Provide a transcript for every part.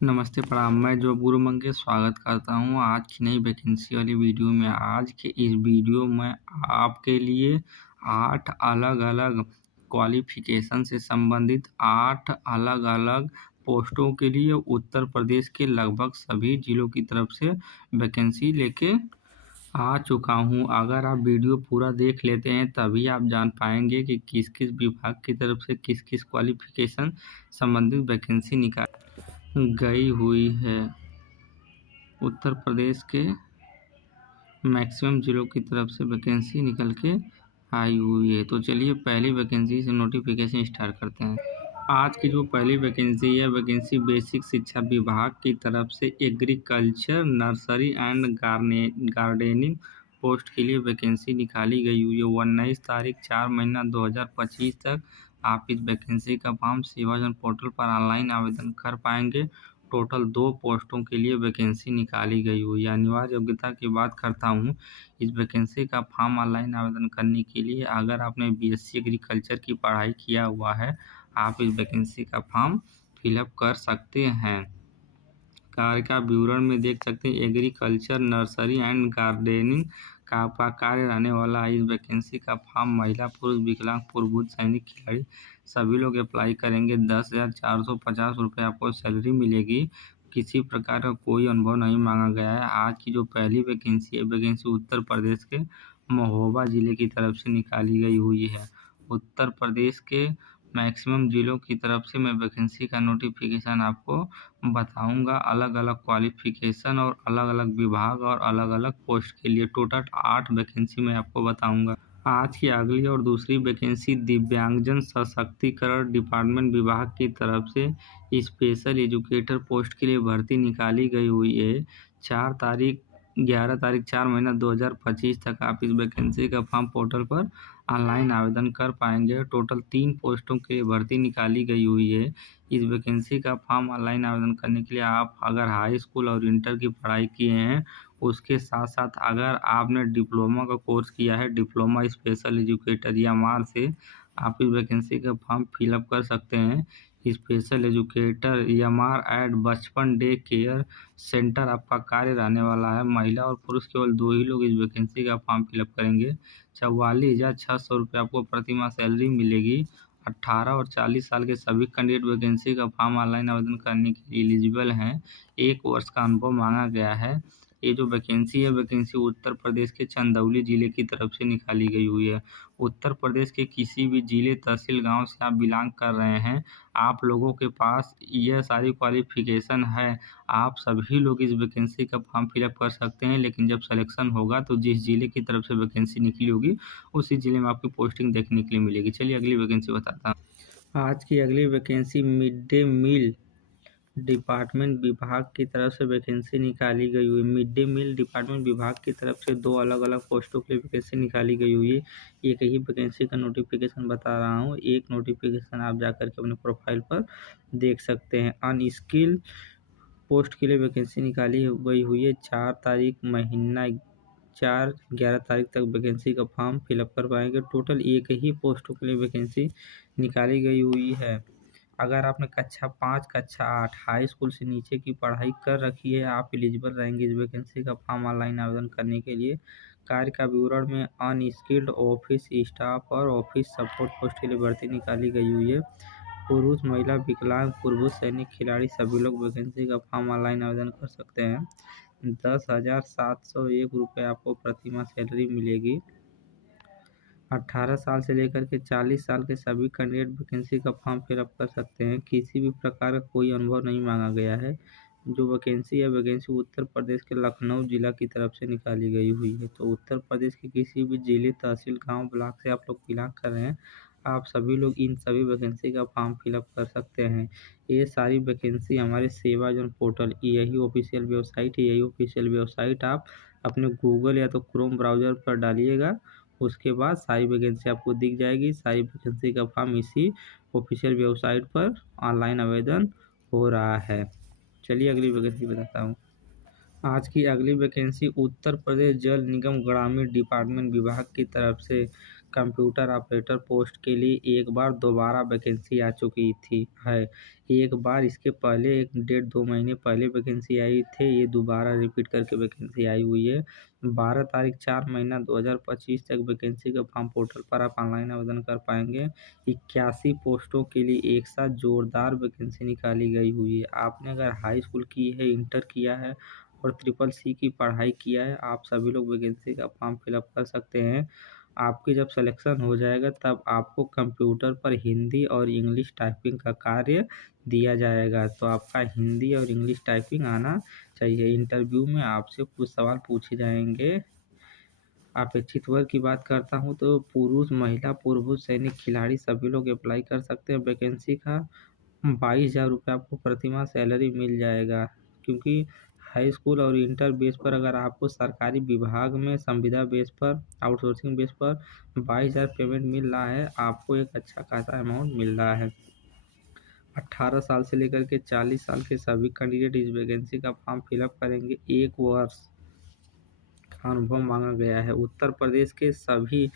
नमस्ते प्रणाम। मैं जो गुरु मंगे स्वागत करता हूँ आज की नई वैकेंसी वाली वीडियो में। आज के इस वीडियो में आपके लिए 8 अलग-अलग क्वालिफ़िकेशन से संबंधित 8 अलग-अलग पोस्टों के लिए उत्तर प्रदेश के लगभग सभी जिलों की तरफ से वैकेंसी लेके आ चुका हूँ। अगर आप वीडियो पूरा देख लेते हैं तभी आप जान पाएंगे कि किस-किस विभाग की तरफ से किस-किस क्वालिफ़िकेशन संबंधित वैकेंसी निकाली गई हुई है। उत्तर प्रदेश के मैक्सिमम जिलों की तरफ से वैकेंसी निकल के आई हुई है। तो चलिए पहली वैकेंसी से नोटिफिकेशन स्टार्ट करते हैं। आज की जो पहली वैकेंसी है, वैकेंसी बेसिक शिक्षा विभाग की तरफ से agriculture nursery and gardening post के लिए वैकेंसी निकाली गई हुई है। 19 तारीख 4 महीना 2025 तक आप इस वैकेंसी का फॉर्म सेवाजन पोर्टल पर ऑनलाइन आवेदन कर पाएंगे। टोटल 2 पोस्टों के लिए वैकेंसी निकाली गई हुई है। अनिवार्य योग्यता की बात करता हूँ, इस वैकेंसी का फॉर्म ऑनलाइन आवेदन करने के लिए अगर आपने बीएससी एग्रीकल्चर की पढ़ाई किया हुआ है, आप इस वैकेंसी का फॉर्म फिलअप कर सकते हैं। कार्य का विवरण में देख सकते हैं, एग्रीकल्चर नर्सरी एंड गार्डनिंग का आपका कार्य रहने वाला है। इस वैकेंसी का फॉर्म महिला, पुरुष, विकलांग, पूर्वभूत सैनिक, खिलाड़ी सभी लोग अप्लाई करेंगे। 10,450 रुपये आपको सैलरी मिलेगी। किसी प्रकार का कोई अनुभव नहीं मांगा गया है। आज की जो पहली वैकेंसी है, वैकेंसी उत्तर प्रदेश के महोबा जिले की तरफ से निकाली गई हुई है। उत्तर प्रदेश के मैक्सिमम जिलों की तरफ से मैं वैकेंसी का नोटिफिकेशन आपको बताऊंगा। अलग अलग क्वालिफिकेशन और अलग अलग विभाग और अलग अलग पोस्ट के लिए टोटल 8 वैकेंसी मैं आपको बताऊंगा। आज की अगली और दूसरी वैकेंसी दिव्यांगजन सशक्तिकरण डिपार्टमेंट विभाग की तरफ से स्पेशल एजुकेटर पोस्ट के लिए भर्ती निकाली गई हुई है। 11 तारीख 4 महीना 2025 तक आप इस वैकेंसी का फॉर्म पोर्टल पर ऑनलाइन आवेदन कर पाएंगे। टोटल 3 पोस्टों के लिए भर्ती निकाली गई हुई है। इस वैकेंसी का फॉर्म ऑनलाइन आवेदन करने के लिए आप अगर हाई स्कूल और इंटर की पढ़ाई किए हैं, उसके साथ साथ अगर आपने डिप्लोमा का कोर्स किया है, डिप्लोमा स्पेशल एजुकेटर या मार से आप इस वैकेंसी का फॉर्म फिलअप कर सकते हैं। स्पेशल एजुकेटर यमार एट बचपन डे केयर सेंटर आपका कार्य रहने वाला है। महिला और पुरुष केवल 2 ही लोग इस वैकेंसी का फॉर्म फिलअप करेंगे। 44,600 रुपये आपको प्रति माह सैलरी मिलेगी। 18 और 40 साल के सभी कैंडिडेट वैकेंसी का फॉर्म ऑनलाइन आवेदन करने के लिए एलिजिबल हैं। 1 वर्ष का अनुभव मांगा गया है। ये जो वैकेंसी है, वैकेंसी उत्तर प्रदेश के चंदौली जिले की तरफ से निकाली गई हुई है। उत्तर प्रदेश के किसी भी जिले, तहसील, गांव से आप बिलोंग कर रहे हैं, आप लोगों के पास यह सारी क्वालिफिकेशन है, आप सभी लोग इस वैकेंसी का फॉर्म फिलअप कर सकते हैं। लेकिन जब सिलेक्शन होगा तो जिस जिले की तरफ से वैकेंसी निकली होगी उसी जिले में आपकी पोस्टिंग देखने के लिए मिलेगी। चलिए अगली वैकेंसी बताता हूँ। आज की अगली vacancy mid day meal department विभाग की तरफ से वैकेंसी निकाली गई हुई। मिड डे मील डिपार्टमेंट विभाग की तरफ से 2 अलग अलग पोस्टों के लिए वैकेंसी निकाली गई हुई है। एक ही वैकेंसी का नोटिफिकेशन बता रहा हूँ। एक नोटिफिकेशन आप जाकर के अपने प्रोफाइल पर देख सकते हैं। अनस्किल पोस्ट के लिए वैकेंसी निकाली गई हुई है। 4 तारीख तक वैकेंसी का फॉर्म फिलअप कर पाएंगे। टोटल एक ही पोस्टों के लिए वैकेंसी निकाली गई हुई है। अगर आपने कक्षा 5, कक्षा 8 हाई स्कूल से नीचे की पढ़ाई कर रखी है, आप एलिजिबल रहेंगे इस वैकेंसी का फॉर्म ऑनलाइन आवेदन करने के लिए। कार्य का विवरण में अनस्किल्ड ऑफिस स्टाफ और ऑफिस सपोर्ट पोस्ट के लिए भर्ती निकाली गई हुई है। पुरुष, महिला, विकलांग, पूर्वभूत सैनिक, खिलाड़ी सभी लोग वैकेंसी का फॉर्म ऑनलाइन आवेदन कर सकते हैं। 10,701 रुपये आपको प्रति माह सैलरी मिलेगी। 18 साल से लेकर के 40 साल के सभी कैंडिडेट वैकेंसी का फॉर्म फिलअप कर सकते हैं। किसी भी प्रकार का कोई अनुभव नहीं मांगा गया है। जो वैकेंसी है, वैकेंसी उत्तर प्रदेश के लखनऊ जिला की तरफ से निकाली गई हुई है। तो उत्तर प्रदेश के किसी भी जिले, तहसील, गांव, ब्लॉक से आप लोग बिलोंग कर रहे हैं, आप सभी लोग इन सभी वैकेंसी का फॉर्म फिलअप कर सकते हैं। ये सारी वैकेंसी हमारे सेवाजन पोर्टल, यही ऑफिशियल वेबसाइट है। यही ऑफिशियल वेबसाइट आप अपने गूगल या तो क्रोम ब्राउज़र पर डालिएगा, उसके बाद सारी वैकेंसी आपको दिख जाएगी। सारी वैकेंसी का फॉर्म इसी ऑफिशियल वेबसाइट पर ऑनलाइन आवेदन हो रहा है। चलिए अगली वैकेंसी बताता हूँ। आज की अगली वैकेंसी उत्तर प्रदेश जल निगम ग्रामीण डिपार्टमेंट विभाग की तरफ से कंप्यूटर ऑपरेटर पोस्ट के लिए एक बार दोबारा वैकेंसी आ चुकी थी है। एक बार इसके पहले 1 डेढ़ 2 महीने पहले वैकेंसी आई थी, ये दोबारा रिपीट करके वैकेंसी आई हुई है। 12 तारीख 4 महीना 2025 तक वैकेंसी का फॉर्म पोर्टल पर आप ऑनलाइन आवेदन कर पाएंगे। 81 पोस्टों के लिए एक साथ जोरदार वैकेंसी निकाली गई हुई है। आपने अगर हाई स्कूल की है, इंटर किया है और CCC की पढ़ाई किया है, आप सभी लोग वैकेंसी का फॉर्म फिलअप कर सकते हैं। आपकी जब सिलेक्शन हो जाएगा तब आपको कंप्यूटर पर हिंदी और इंग्लिश टाइपिंग का कार्य दिया जाएगा, तो आपका हिंदी और इंग्लिश टाइपिंग आना चाहिए। इंटरव्यू में आपसे कुछ सवाल पूछे जाएंगे। अपेक्षित वर्ग की बात करता हूँ तो पुरुष, महिला, पूर्व सैनिक, खिलाड़ी सभी लोग अप्लाई कर सकते हैं। वैकेंसी का 22,000 रुपये आपको प्रतिमाह सैलरी मिल जाएगा, क्योंकि हाई स्कूल और इंटर बेस पर अगर आपको सरकारी विभाग में संविदा बेस पर, आउटसोर्सिंग बेस पर 22,000 पेमेंट मिल रहा है, आपको एक अच्छा खासा अमाउंट मिल रहा है। 18 साल से लेकर के 40 साल के सभी कैंडिडेट इस वैकेंसी का फॉर्म फिलअप करेंगे। 1 वर्ष का अनुभव मांगा गया है। उत्तर प्रदेश के सभी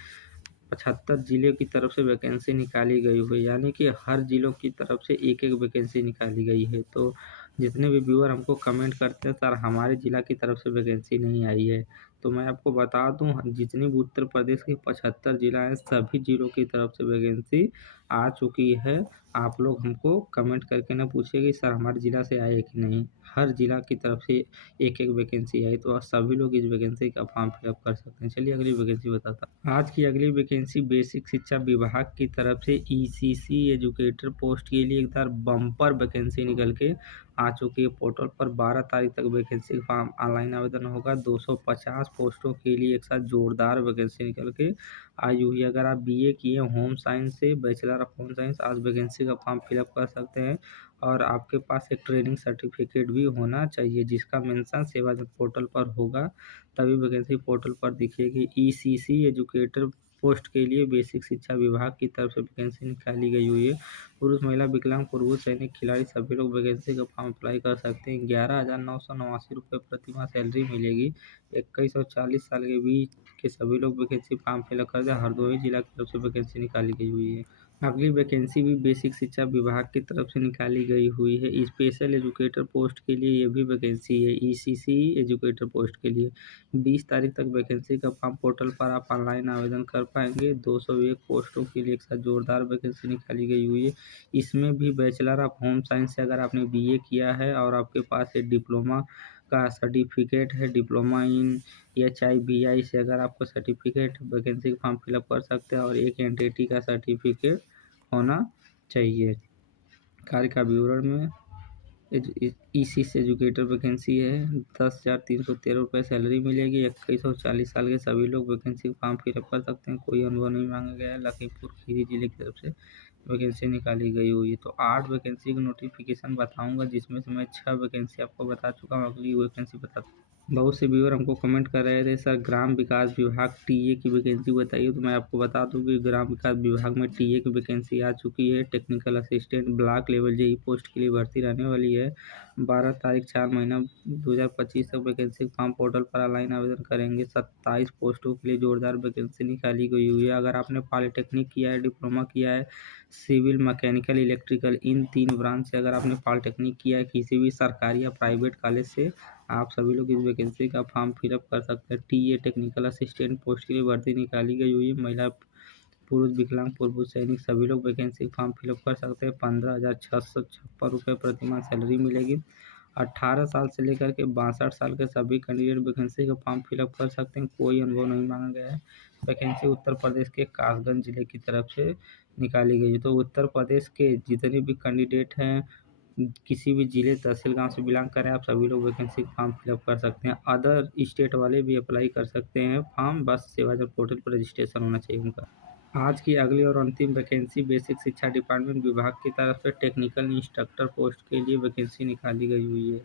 75 जिले की तरफ से वैकेंसी निकाली गई हुई, यानी कि हर जिलों की तरफ से एक एक वैकेंसी निकाली गई है। तो जितने भी व्यूअर हमको कमेंट करते हैं सर हमारे ज़िला की तरफ से वैकेंसी नहीं आई है, तो मैं आपको बता दूं जितनी भी उत्तर प्रदेश के 75 जिला हैं सभी जिलों की तरफ से वैकेंसी आ चुकी है। आप लोग हमको कमेंट करके ना पूछिए कि सर हमारे ज़िला से आए कि नहीं, हर जिला की तरफ से एक एक वैकेंसी आई, तो सभी लोग इस वैकेंसी का फॉर्म फिलअप कर सकते हैं। चलिए अगली वैकेंसी बताता हूँ। आज की अगली वैकेंसी बेसिक शिक्षा विभाग की तरफ से ECC एजुकेटर पोस्ट के लिए एक बार बम्पर वैकेंसी निकल के आ चुकी है। पोर्टल पर 12 तारीख तक वैकेंसी का फॉर्म ऑनलाइन आवेदन होगा। 250 पोस्टों के लिए एक साथ जोरदार वैकेंसी निकल के आई हुई है। अगर आप BA किए होम साइंस से, बैचलर ऑफ होम साइंस, आज वैकेंसी का फॉर्म फिलअप कर सकते हैं। और आपके पास एक ट्रेनिंग सर्टिफिकेट भी होना चाहिए जिसका मेंशन सेवा जब पोर्टल पर होगा तभी वैकेंसी पोर्टल पर दिखेगी। ECC एजुकेटर पोस्ट के लिए बेसिक शिक्षा विभाग की तरफ से वैकेंसी निकाली गई हुई है। पुरुष, महिला, विकलांग, पूर्व सैनिक, खिलाड़ी सभी लोग वैकेंसी का फॉर्म अप्लाई कर सकते हैं। 11,989 रुपये प्रतिमाह सैलरी मिलेगी। 21 और 40 साल के बीच के सभी लोग वैकेंसी फॉर्म फिलअप कर दें। हरदोई जिला की तरफ से वैकेंसी निकाली गई हुई है। अगली वैकेंसी भी बेसिक शिक्षा विभाग की तरफ से निकाली गई हुई है। स्पेशल एजुकेटर पोस्ट के लिए ये भी वैकेंसी है। ECC एजुकेटर पोस्ट के लिए 20 तारीख तक वैकेंसी का फॉर्म पोर्टल पर आप ऑनलाइन आवेदन कर पाएंगे। 201 पोस्टों के लिए एक साथ जोरदार वैकेंसी निकाली गई हुई है। इसमें भी बैचलर ऑफ होम साइंस से अगर आपने BA किया है और आपके पास एक डिप्लोमा का सर्टिफिकेट है, डिप्लोमा इन HIVI से अगर आपको सर्टिफिकेट, वैकेंसी का फॉर्म फिलअप कर सकते हैं। और एक एंटिटी का सर्टिफिकेट होना चाहिए। कार्य का विवरण में ECC एजुकेटर वैकेंसी है। 10,313 रुपये सैलरी मिलेगी। 21 और 40 साल के सभी लोग वैकेंसी का फॉर्म फिलअप कर सकते हैं। कोई अनुभव नहीं मांगा गया है। लखीमपुर खीरी जिले की तरफ से वैकेंसी निकाली गई हुई है। तो 8 वैकेंसी की नोटिफिकेशन बताऊंगा जिसमें से मैं 6 वैकेंसी आपको बता चुका हूँ। अगली वैकेंसी बता, बहुत से व्यूअर हमको कमेंट कर रहे थे सर ग्राम विकास विभाग TA की वैकेंसी बताइए, तो मैं आपको बता दूं कि ग्राम विकास विभाग में TA की वैकेंसी आ चुकी है। Technical assistant block level JE post के लिए भर्ती रहने वाली है। 12 तारीख 4 महीना 2025 तक वैकेंसी फॉर्म पोर्टल पर ऑनलाइन आवेदन करेंगे। 27 पोस्टों के लिए जोरदार वैकेंसी निकाली गई हुई है। अगर आपने पॉलिटेक्निक किया है, डिप्लोमा किया है, सिविल, मैकेनिकल, इलेक्ट्रिकल, इन 3 ब्रांच से अगर आपने पॉलिटेक्निक किया है किसी भी सरकारी या प्राइवेट कॉलेज से, आप सभी लोग इस वैकेंसी का फॉर्म फिलअप कर सकते हैं। TA टेक्निकल असिस्टेंट पोस्ट के लिए भर्ती निकाली गई हुई है। महिला, पुरुष, विकलांग, पूर्व सैनिक सभी लोग वैकेंसी फॉर्म फिलअप कर सकते हैं। 15,656 रुपये प्रतिमाह सैलरी मिलेगी। 18 साल से लेकर के 62 साल के सभी कैंडिडेट वैकेंसी का फॉर्म फिलअप कर सकते हैं। कोई अनुभव नहीं मांगा गया है। वैकेंसी उत्तर प्रदेश के कासगंज जिले की तरफ से निकाली गई है। तो उत्तर प्रदेश के जितने भी कैंडिडेट हैं, किसी भी जिले, तहसील, गांव से बिलोंग करें, आप सभी लोग वैकेंसी फॉर्म फिलअप कर सकते हैं। अदर स्टेट वाले भी अप्लाई कर सकते हैं फॉर्म, बस सेवाजल पोर्टल पर रजिस्ट्रेशन होना चाहिए उनका। आज की अगली और अंतिम वैकेंसी बेसिक शिक्षा डिपार्टमेंट विभाग की तरफ से टेक्निकल इंस्ट्रक्टर पोस्ट के लिए वैकेंसी निकाली गई हुई है।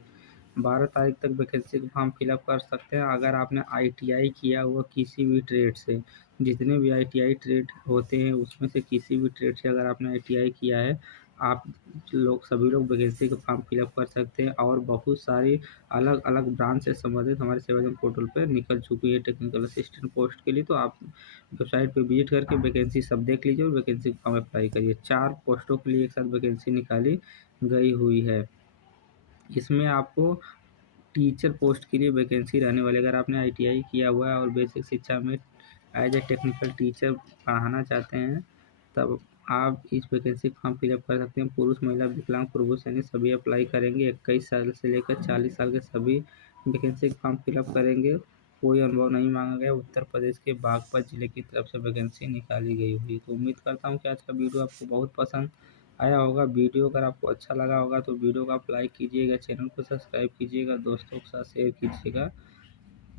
12 तारीख तक वैकेंसी का फॉर्म फिलअप कर सकते हैं। अगर आपने ITI किया हुआ किसी भी ट्रेड से, जितने भी ITI ट्रेड होते हैं उसमें से किसी भी ट्रेड से अगर आपने ITI किया है, आप लोग सभी लोग वैकेंसी का फॉर्म फिलअप कर सकते हैं और बहुत सारी अलग अलग ब्रांच से संबंधित हमारे सेवा केंद्र पोर्टल पर निकल चुकी है टेक्निकल असिस्टेंट पोस्ट के लिए। तो आप वेबसाइट पे विजिट करके वैकेंसी सब देख लीजिए और वैकेंसी फॉर्म अप्लाई करिए। 4 पोस्टों के लिए एक साथ वैकेंसी निकाली गई हुई है। इसमें आपको टीचर पोस्ट के लिए वैकेंसी रहने वाली है। अगर आपने ITI किया हुआ है और बेसिक शिक्षा में एज ए टेक्निकल टीचर पढ़ाना चाहते हैं तब आप इस वैकेंसी फॉर्म फिलअप कर सकते हैं। पुरुष महिला विकलांग प्रभु सैनिक सभी अप्लाई करेंगे। 21 साल से लेकर 40 साल के सभी वैकेंसी फॉर्म फिलअप करेंगे। कोई अनुभव नहीं मांगा गया। उत्तर प्रदेश के बागपत जिले की तरफ से वैकेंसी निकाली गई हुई। तो उम्मीद करता हूँ कि आज का वीडियो आपको बहुत पसंद आया होगा। वीडियो अगर आपको अच्छा लगा होगा तो वीडियो को आप लाइक कीजिएगा, चैनल को सब्सक्राइब कीजिएगा, दोस्तों के साथ शेयर कीजिएगा।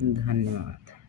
धन्यवाद।